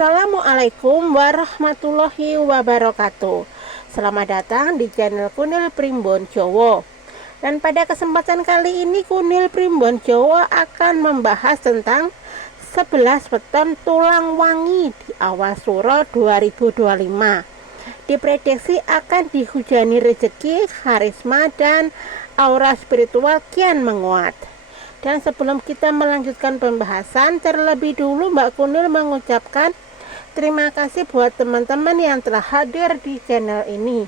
Assalamualaikum warahmatullahi wabarakatuh. Selamat datang di channel Kunil Primbon Jowo. Dan pada kesempatan kali ini Kunil Primbon Jowo akan membahas tentang 11 weton tulang wangi di awal suro 2025. Diprediksi akan dihujani rezeki, karisma, dan aura spiritual kian menguat. Dan sebelum kita melanjutkan pembahasan, terlebih dulu Mbak Kunil mengucapkan terima kasih buat teman-teman yang telah hadir di channel ini.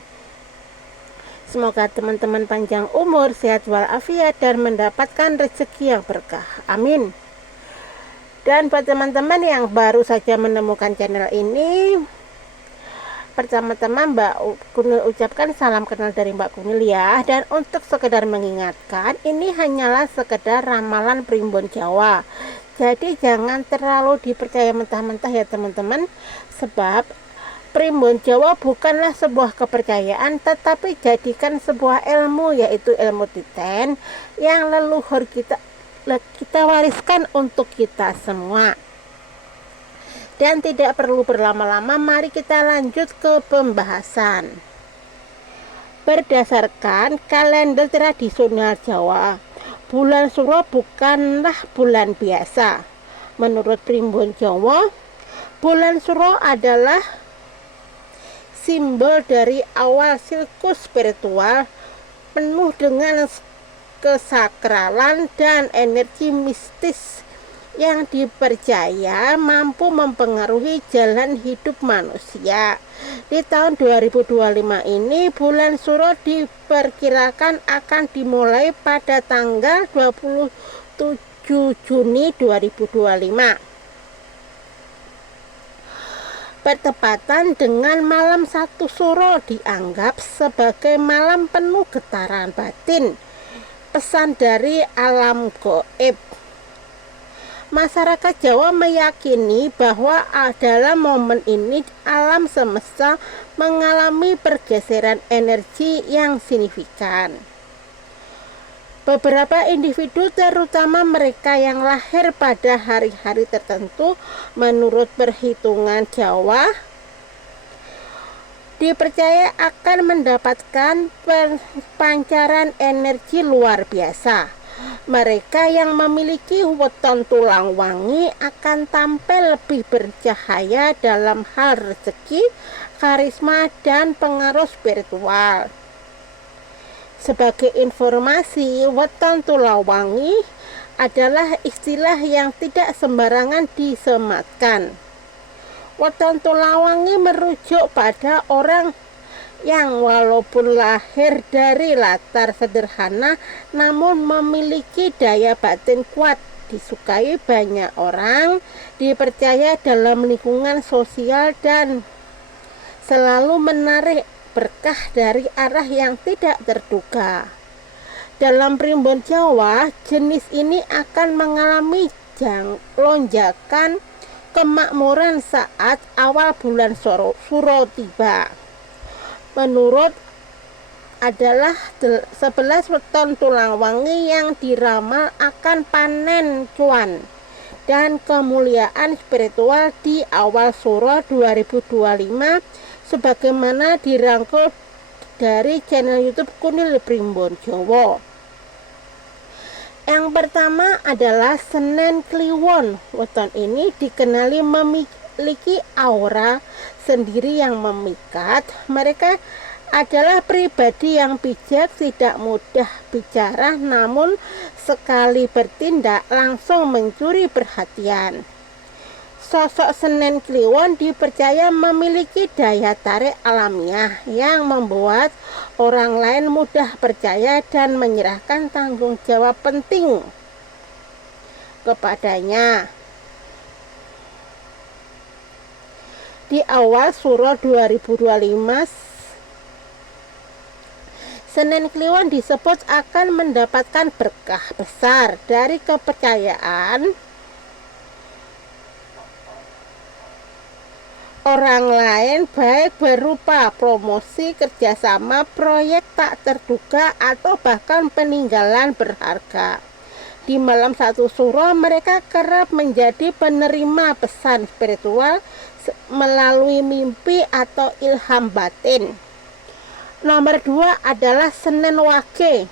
Semoga teman-teman panjang umur, sehat walafiat, dan mendapatkan rezeki yang berkah. Amin. Dan buat teman-teman yang baru saja menemukan channel ini, pertama-tama Mbak Kunil ucapkan salam kenal dari Mbak Kunil ya. Dan untuk sekedar mengingatkan, ini hanyalah sekedar ramalan primbon Jawa. Jadi jangan terlalu dipercaya mentah-mentah ya teman-teman. Sebab primbon Jawa bukanlah sebuah kepercayaan, tetapi jadikan sebuah ilmu, yaitu ilmu titen yang leluhur kita wariskan untuk kita semua. Dan tidak perlu berlama-lama, mari kita lanjut ke pembahasan. Berdasarkan kalender tradisional Jawa, bulan Suro bukanlah bulan biasa. Menurut primbon Jawa, bulan Suro adalah simbol dari awal siklus spiritual penuh dengan kesakralan dan energi mistis yang dipercaya mampu mempengaruhi jalan hidup manusia. Di tahun 2025 ini, bulan Suro diperkirakan akan dimulai pada tanggal 27 Juni 2025. Bertepatan dengan malam 1 Suro dianggap sebagai malam penuh getaran batin, pesan dari alam gaib. Masyarakat Jawa meyakini bahwa dalam momen ini alam semesta mengalami pergeseran energi yang signifikan. Beberapa individu, terutama mereka yang lahir pada hari-hari tertentu menurut perhitungan Jawa, dipercaya akan mendapatkan pancaran energi luar biasa. Mereka yang memiliki weton tulang wangi akan tampil lebih bercahaya dalam hal rezeki, karisma, dan pengaruh spiritual. Sebagai informasi, weton tulang wangi adalah istilah yang tidak sembarangan disematkan. Weton tulang wangi merujuk pada orang yang walaupun lahir dari latar sederhana namun memiliki daya batin kuat, disukai banyak orang, dipercaya dalam lingkungan sosial, dan selalu menarik berkah dari arah yang tidak terduga. Dalam primbon Jawa, jenis ini akan mengalami lonjakan kemakmuran saat awal bulan Suro tiba. Menurut adalah 11 weton tulang wangi yang diramal akan panen cuan dan kemuliaan spiritual di awal Suro 2025 sebagaimana dirangkul dari channel YouTube Kunil Primbon Jowo. Yang pertama adalah Senen Kliwon. Weton ini dikenali memiliki aura sendiri yang memikat. Mereka adalah pribadi yang bijak, tidak mudah bicara, namun sekali bertindak langsung mencuri perhatian. Sosok Senen Kliwon dipercaya memiliki daya tarik alamiah yang membuat orang lain mudah percaya dan menyerahkan tanggung jawab penting kepadanya. Di awal Suro 2025, Senen Kliwon disebut akan mendapatkan berkah besar dari kepercayaan orang lain, baik berupa promosi, kerjasama, proyek tak terduga, atau bahkan peninggalan berharga. Di malam 1 Suro mereka kerap menjadi penerima pesan spiritual melalui mimpi atau ilham batin. Nomor 2 adalah Senin Wage.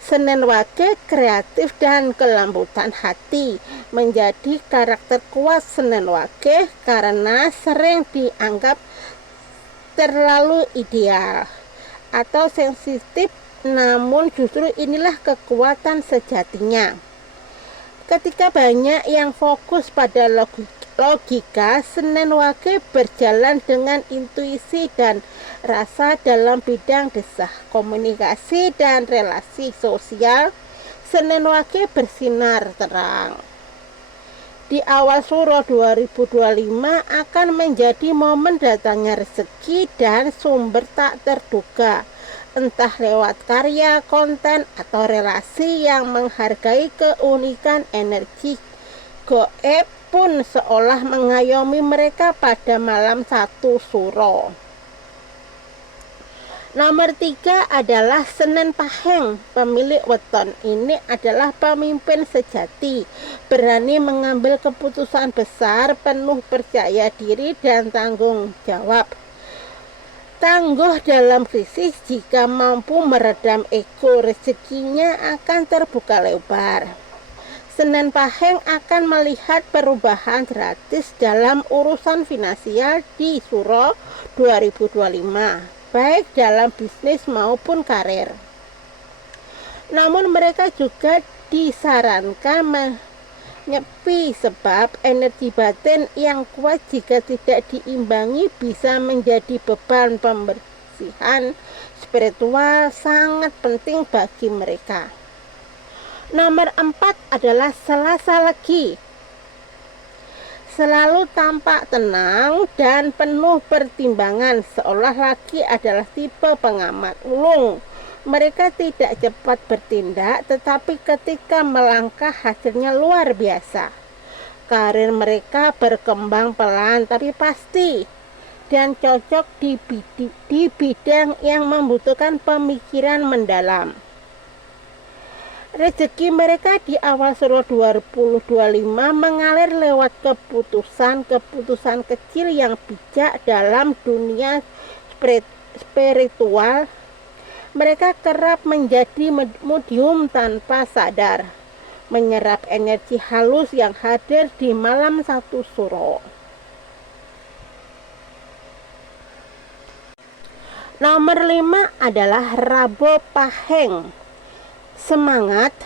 Senin Wage kreatif dan kelembutan hati. Menjadi karakter kuat Senin Wage karena sering dianggap terlalu ideal atau sensitif, namun justru inilah kekuatan sejatinya. Ketika banyak yang fokus pada logika, Senin Wage berjalan dengan intuisi dan rasa dalam bidang desah, komunikasi, dan relasi sosial. Senin Wage bersinar terang. Di awal Suro 2025 akan menjadi momen datangnya rezeki dan sumber tak terduga, entah lewat karya, konten, atau relasi yang menghargai keunikan energi goib pun seolah mengayomi mereka pada malam 1 Suro. Nomor 3 adalah Senin Paheng. Pemilik weton ini adalah pemimpin sejati, berani mengambil keputusan besar, penuh percaya diri dan tanggung jawab. Tangguh dalam krisis, jika mampu meredam ego, rezekinya akan terbuka lebar. Senin Paheng akan melihat perubahan drastis dalam urusan finansial di Suro 2025, baik dalam bisnis maupun karir. Namun mereka juga disarankan menyepi sebab energi batin yang kuat jika tidak diimbangi bisa menjadi beban. Pembersihan spiritual sangat penting bagi mereka. Nomor 4 adalah Selasa Legi. Selalu tampak tenang dan penuh pertimbangan, seolah Legi adalah tipe pengamat ulung. Mereka tidak cepat bertindak, tetapi ketika melangkah hasilnya luar biasa. Karir mereka berkembang pelan tapi pasti dan cocok di bidang yang membutuhkan pemikiran mendalam. Rezeki mereka di awal Suro 2025 mengalir lewat keputusan kecil yang bijak dalam dunia spiritual. Mereka kerap menjadi medium tanpa sadar, menyerap energi halus yang hadir di malam 1 Suro. Nomor 5 adalah Rabu Paheng. Semangat,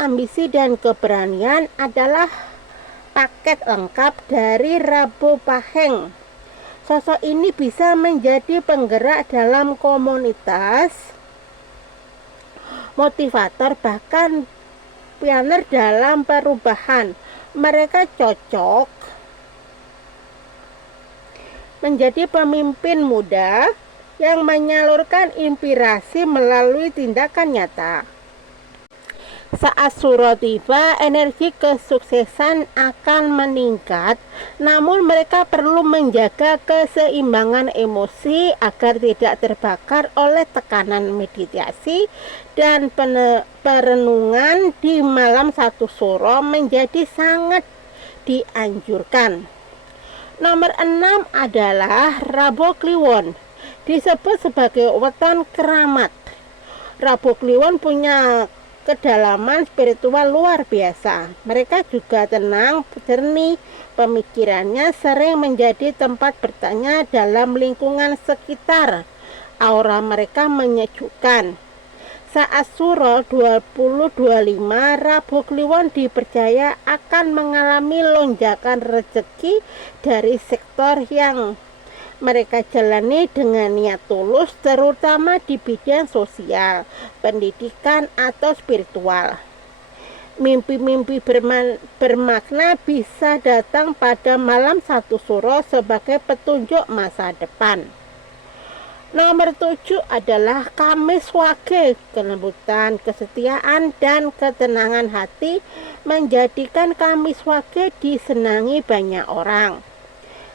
ambisi, dan keberanian adalah paket lengkap dari Rabu Paheng. Sosok ini bisa menjadi penggerak dalam komunitas, motivator, bahkan pioner dalam perubahan. Mereka cocok menjadi pemimpin muda yang menyalurkan inspirasi melalui tindakan nyata. Saat Suro tiba, energi kesuksesan akan meningkat, namun mereka perlu menjaga keseimbangan emosi agar tidak terbakar oleh tekanan meditasi dan perenungan di malam 1 Suro menjadi sangat dianjurkan. Nomor 6 adalah Rabu Kliwon. Disebut sebagai weton keramat. Rabu Kliwon punya kedalaman spiritual luar biasa. Mereka juga tenang, jernih, pemikirannya sering menjadi tempat bertanya dalam lingkungan sekitar. Aura mereka menyejukkan. Saat Suro 2025, Rabu Kliwon dipercaya akan mengalami lonjakan rezeki dari sektor yang mereka jalani dengan niat tulus, terutama di bidang sosial, pendidikan, atau spiritual. Mimpi-mimpi bermakna bisa datang pada malam 1 Suro sebagai petunjuk masa depan. Nomor 7 adalah Kamis Wage. Kelembutan, kesetiaan, dan ketenangan hati menjadikan Kamis Wage disenangi banyak orang.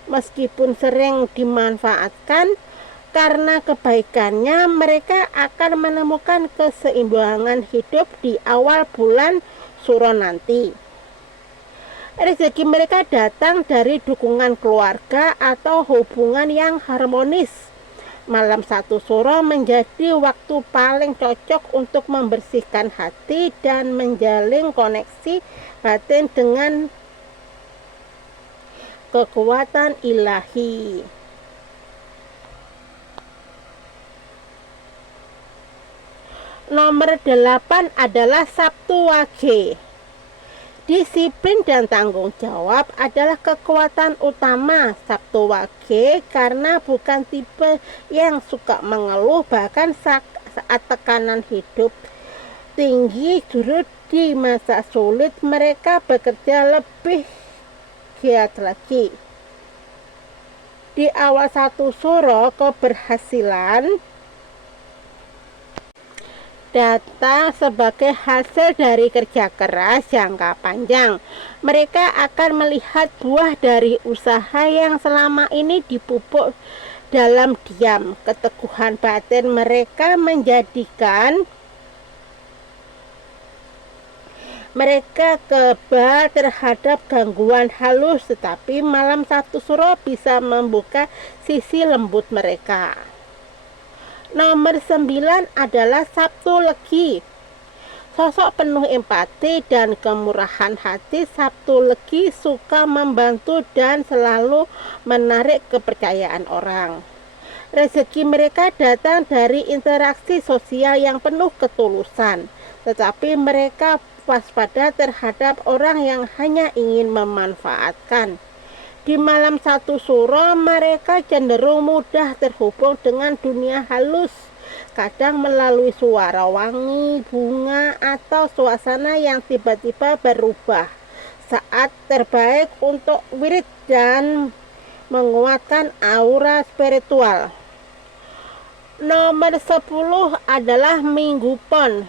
Meskipun sering dimanfaatkan karena kebaikannya, mereka akan menemukan keseimbangan hidup di awal bulan Suro nanti. Rezeki mereka datang dari dukungan keluarga atau hubungan yang harmonis. Malam 1 Suro menjadi waktu paling cocok untuk membersihkan hati dan menjalin koneksi batin dengan kekuatan ilahi. Nomor 8 adalah Sabtu Wage. Disiplin dan tanggung jawab adalah kekuatan utama Sabtu Wage karena bukan tipe yang suka mengeluh, bahkan saat tekanan hidup tinggi. Justru di masa sulit mereka bekerja lebih giat lagi. Di awal 1 Suro keberhasilan datang sebagai hasil dari kerja keras jangka panjang. Mereka akan melihat buah dari usaha yang selama ini dipupuk dalam diam. Keteguhan batin mereka menjadikan mereka kebal terhadap gangguan halus, tetapi malam 1 Suro bisa membuka sisi lembut mereka. Nomor 9 adalah Sabtu Legi. Sosok penuh empati dan kemurahan hati, Sabtu Legi suka membantu dan selalu menarik kepercayaan orang. Rezeki mereka datang dari interaksi sosial yang penuh ketulusan, tetapi mereka waspada terhadap orang yang hanya ingin memanfaatkan. Di malam 1 Suro mereka cenderung mudah terhubung dengan dunia halus, kadang melalui suara wangi, bunga, atau suasana yang tiba-tiba berubah. Saat terbaik untuk wirid dan menguatkan aura spiritual. Nomor 10 adalah Minggu Pon.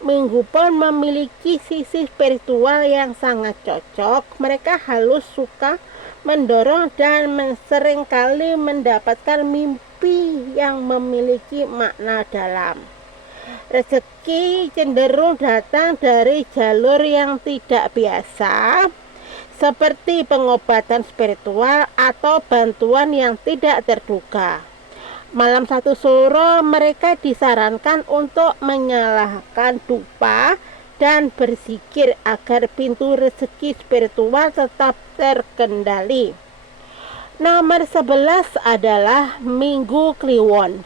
Minggu Pon memiliki sisi spiritual yang sangat cocok. Mereka halus, suka mendorong, dan seringkali mendapatkan mimpi yang memiliki makna dalam. Rezeki cenderung datang dari jalur yang tidak biasa, seperti pengobatan spiritual atau bantuan yang tidak terduga. Malam 1 Suro mereka disarankan untuk menyalakan dupa dan berzikir agar pintu rezeki spiritual tetap terkendali. Nomor 11 adalah Minggu Kliwon.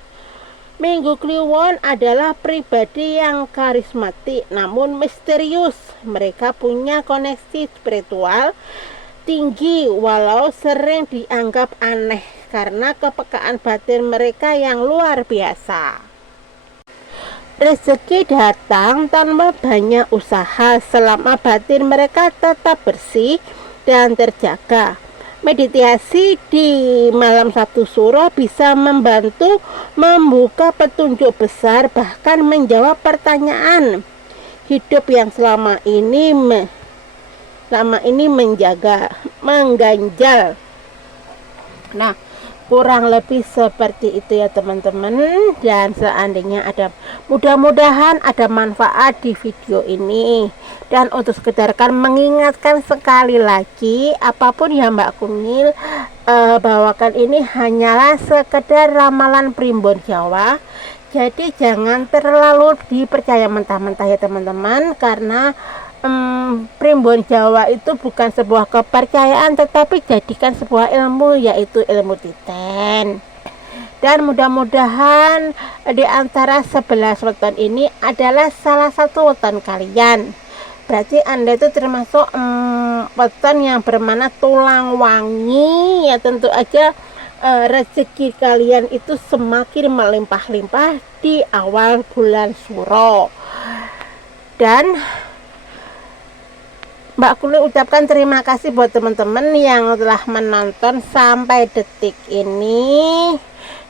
Minggu Kliwon adalah pribadi yang karismatik namun misterius. Mereka punya koneksi spiritual tinggi walau sering dianggap aneh karena kepekaan batin mereka yang luar biasa. Rezeki datang tanpa banyak usaha selama batin mereka tetap bersih dan terjaga. Meditasi di malam 1 Suro bisa membantu membuka petunjuk besar, bahkan menjawab pertanyaan hidup yang selama ini mengganjal. Nah, kurang lebih seperti itu ya teman-teman, dan seandainya mudah-mudahan ada manfaat di video ini. Dan untuk sekedar mengingatkan sekali lagi, apapun yang Mbak Kunil bawakan ini hanyalah sekedar ramalan primbon Jawa, jadi jangan terlalu dipercaya mentah-mentah ya teman-teman, karena primbon Jawa itu bukan sebuah kepercayaan, tetapi jadikan sebuah ilmu, yaitu ilmu titen. Dan mudah-mudahan di antara 11 weton ini adalah salah satu weton kalian. Berarti Anda itu termasuk weton yang bermana tulang wangi ya. Tentu aja rezeki kalian itu semakin melimpah-limpah di awal bulan Suro. Dan Mbak Kunil ucapkan terima kasih buat teman-teman yang telah menonton sampai detik ini,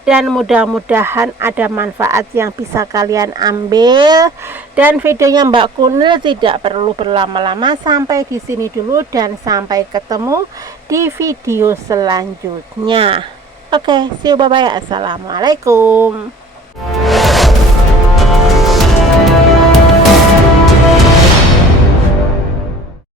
dan mudah-mudahan ada manfaat yang bisa kalian ambil. Dan videonya Mbak Kunil tidak perlu berlama-lama, sampai di sini dulu dan sampai ketemu di video selanjutnya. Oke, see you, bye bye. Assalamualaikum.